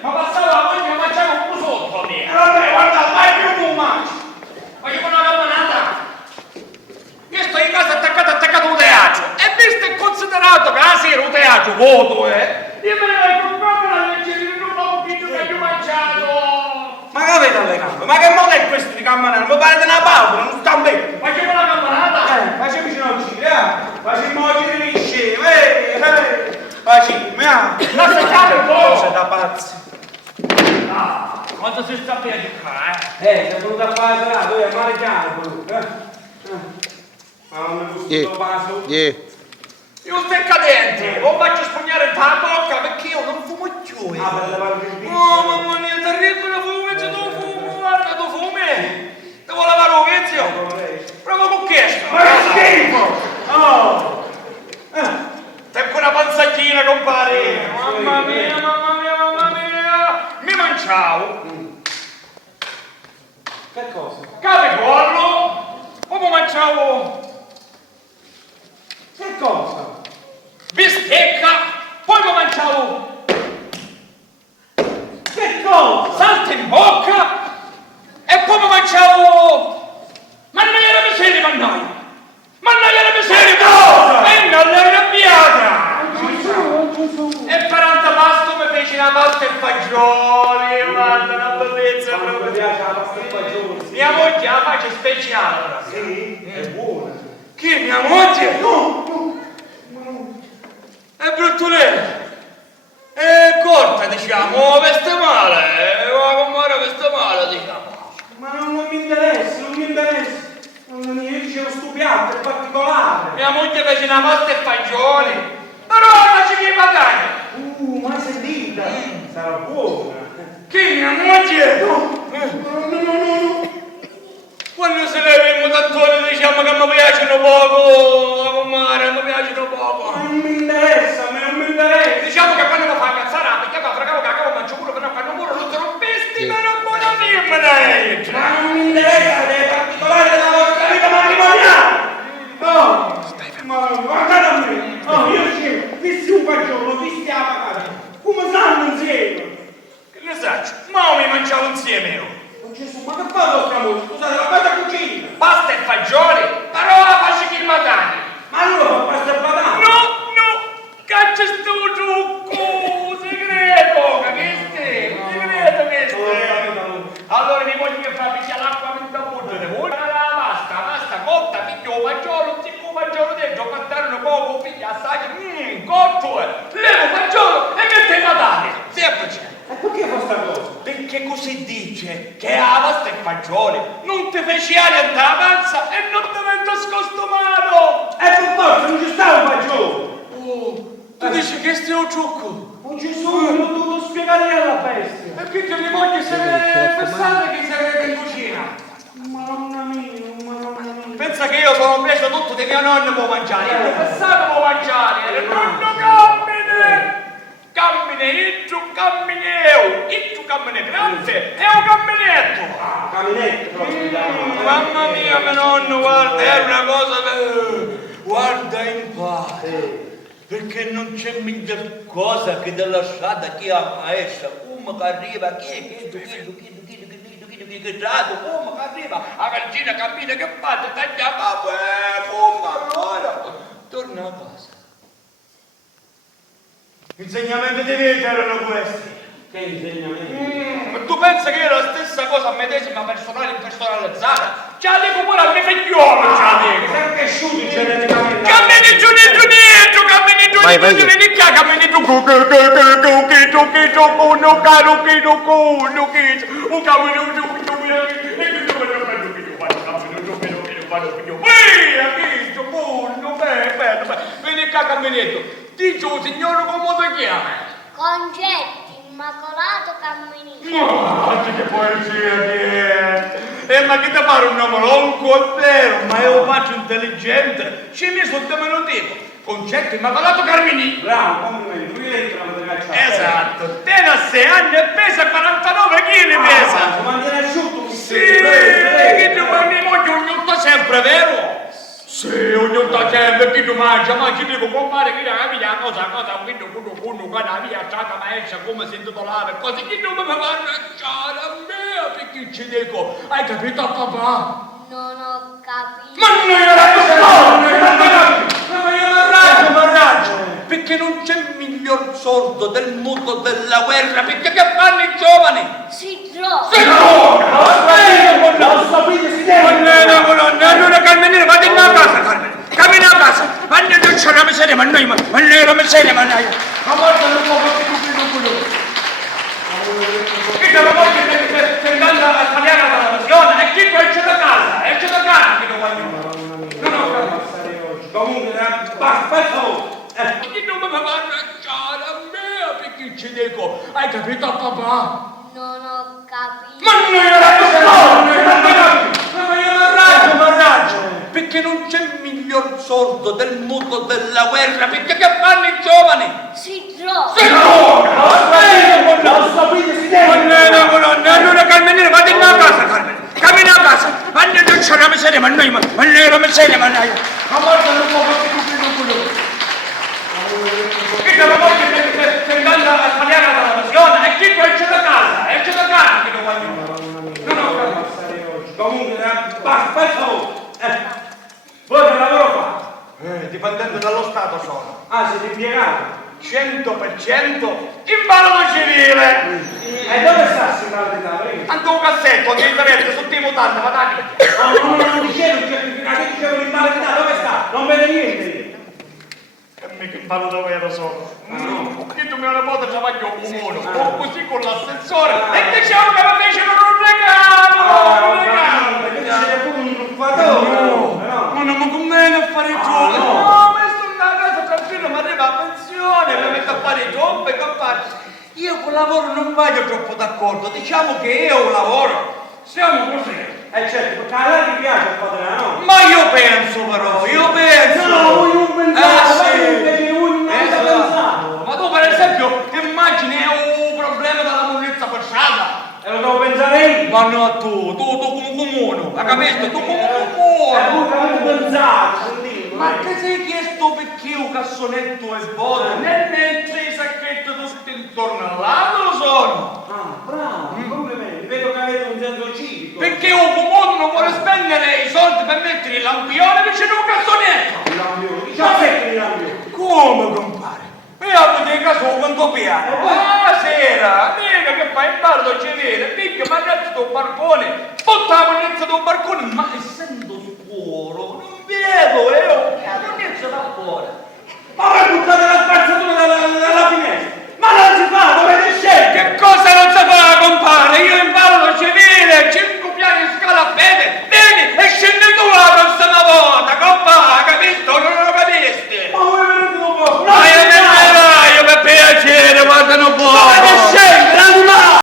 Ma passava la voglia di mangiare un po' sotto a me. Vabbè, guarda, vai più tu mangi. Ma io con una camminata. Io sto in casa attaccato un teatro. E visto e considerato che la sera un teatro voto, io me ne vai comprare la leggera un pochino che io ho mangiato. Ma capite alle gambe? Ma che modo è questo di camminare? Mi pare di una paura, non sta bene. Facciamo la camminata. Facciamo vicino giri, facciamo giri lisci, facciamo, Ma se cade un po'. Sei da pazzi. Ah, quanto si sta bene qua, Sei venuto a fare la serata, tu è male chiaro, Ma non mi gusta il vaso. Io sto cadente, o faccio spugnare la bocca perché io non fumo più. Per levare il viso. Oh mamma mia, terribile fumo, tu fumo, guarda tu fumi. Devo lavare un vizio. Prova con questo. Ma che schifo! Oh! Tengo una panzacchina, compare. Mamma mia. Mi mangiavo. Che cosa? Capipollo. Come mangiavo? Che cosa? Bistecca. Poi mi mangiavo. Che cosa? Salto in bocca. E poi mi mangiavo. Ma non era miseria, mannaia. Cosa? E non l'ho arrabbiata. Non ci sono. E per alta pasto mi feci una pasta e fagioli, guarda, una bellezza Mi proprio. piace la pasta di fagioli. Mia moglie la faccia speciale. Sì, è buona. Chi, mia moglie? No. È bruttuletta. È corta, diciamo, veste male. La comare veste male, diciamo. Ma non mi interessa. Io dicevo sto piatto, è particolare. Mia moglie fece una pasta e fagioli. Però facci che magari. Ma hai sentita? Sarà buona. Chi, mia moglie? No. Quando se leva il mutantone diciamo che mi piacciono poco, la comare, mi piacciono poco. Non mi interessa. Diciamo che quando mi fa incazzare, perché mi fregavo che cavo mangio pure, però quando muore non sono pesti, però buona firma. Ma non mi interessa, è particolare della vostra vita matrimoniale. Ma guardate a me. Io dicevo, visti un fagiolo, visti la patata. Come sanno insieme? Che ne saccio? Ma mi mangiavo insieme io. Oh Gesù, ma che fa vostra moglie? Scusate, la cosa cucina. Pasta e fagioli, però la faccio che matani. Ma allora fa pasta e patata? No, caccia sto trucco, segreto, capiste? Segreto questo. Allora mi voglio che fa picchiare l'acqua per da buttare, vuoi la pasta cotta, piglio un fagiolo, zicco un fagiolo dentro, cattare un poco, piglia assaggia, cotto, levo un fagiolo e metto i patate, semplice. E perché fa sta cosa? Perché così dice che la pasta e fagioli non ti feci aria dalla panza e non ti metto scostumato. E per forza non ci sta un fagiolo. Tu dici che stai un trucco? Oh Gesù, non ho dovuto spiegare alla bestia. E quindi mia moglie se ne pensate che siete in cucina. Mamma mia. Pensa che io sono preso tutto di mio nonno per mangiare, il passato per mangiare, il nonno cammine grande e un camminetto. Caminetto proprio. Mamma mia, mio nonno, guarda, è una cosa, guarda in pace. Perché non c'è miglior cosa che della strada che a maestra, come che arriva, che rato, come che arriva, la vergine cammina che parte, taglia capo, come allora, torna a casa. Insegnamenti di vita erano questi. Che insegnamento? Tu pensi che io la stessa cosa a medesima personalizzata? Ce la dico pure a mio figliolo, ce la dico. Sei cresciuto geneticamente. Cammini giù dentro, cammini giù dentro, cammini giù, vieni qua camminetto, dici un signore come si chiama? Concetti, Immacolato Camminino. Ma che poesia che ma che ti pare un nome longo è vero, ma io faccio intelligente, ci mi sono meno tipo. Concetto Immacolato Carmini. Bravo, complimenti, lui entra la cacciata. Esatto, te da 6 anni e pesa 49 kg pesa. Si mantiene asciutto. Sì, che tu ma mi voglio ognuno sempre, vero? Sì, ognuno sta sempre chi tu mangia, ma chi devo compare chi la mia cosa, qui tu la mia stata maestra come si intitolava, così chi tu mi fa arrabbiare a me, perché ci dico, hai capito papà? Non ho capito. Ma non io raggio, perché non c'è miglior sordo del mondo della guerra, perché che fanno i giovani? Si trova. Non sapete, si deve. Allora Carmenina, vado in casa, Carmen. Cammina a casa. Ma non c'è la miseria, ma noi, ma la miseria, ma noi. Ma guarda, non può fare più quello. Che la moglie che andando a tagliare dalla nazione, e chi esce da casa, chi lo voglio. No, Comunque, per favore. chi non mi fa arrabbiare a me, perché ci dico, hai capito papà? Non ho capito. Ma non io raggio, perché non c'è miglior sordo del mondo della guerra, perché che fanno i giovani? Si trova. Non sapete, si deve. Allora Carmenina, vado in casa, Carmen. Cammina a casa. Ma non c'è la miseria, ma noi, ma la miseria, ma noi. Ma guarda, non può fare più quello. Che la moglie che andando a tagliare dalla nazione, e chi esce da casa, chi lo voglio. Comunque, per favore. Voi che lavoro fate? Dipendente dallo Stato sono. Ah, siete impiegati? 100% imparato civile. E dove sta questo candidato? Anche un cassetto, anche il interesse, sotto i mutanti, ma dai. Non dicevo il certificato, dicevo l'invalidità, dove sta? Non vede niente. E mica imparo davvero sono. Che tu mio nipote travaglio comune, o così con l'assessore, e dicevano che mi fecero un regalo. Perché c'è pure un truffatore. Ma non mi conviene a fare i giochi. No, ma sto in una casa tranquillo, mi arriva a pensione, mi metto a fare i giochi, io col lavoro non vado troppo d'accordo, diciamo che io lavoro. Siamo così. Certo, perché a lei ti piace il padre, no? Ma io penso però, No, voi non pensate, sì. voi non avete pensato. Ma tu per esempio immagini un problema della munnezza passata. E lo devo pensare io. Ma no, tu come comune, hai capito? Tu come Voi comune. avete pensato, sentite. Ma che sei chiesto perché un cassonetto è buono? Nel tre sacchetti tutti intorno all'altro lo sono. Ah, bravo, complimenti. Vedo che avete un senso civico. Perché un comune non vuole spendere i soldi per mettere il lampione vicino a un cassonetto. Il lampione, 17 di lampione. Come compare? E a vedere caso quanto piano. Ah, sera, amica che fai in bardo civile, picchia magari sto barcone, buttavo l'inizio del barcone, ma essendo scuro, non vedo, non inizio da fuori. Ma voi buttate la spazzatura dalla finestra! Ma non si fa, dovete scegliere! Che cosa non si fa, compare? Io in bardo civile, 5 piani in scala a piede, vieni e scendi tu la prossima volta, compare, capito? Non lo capisci? Ma voi venite dopo! Ma io per piacere, guardano poco!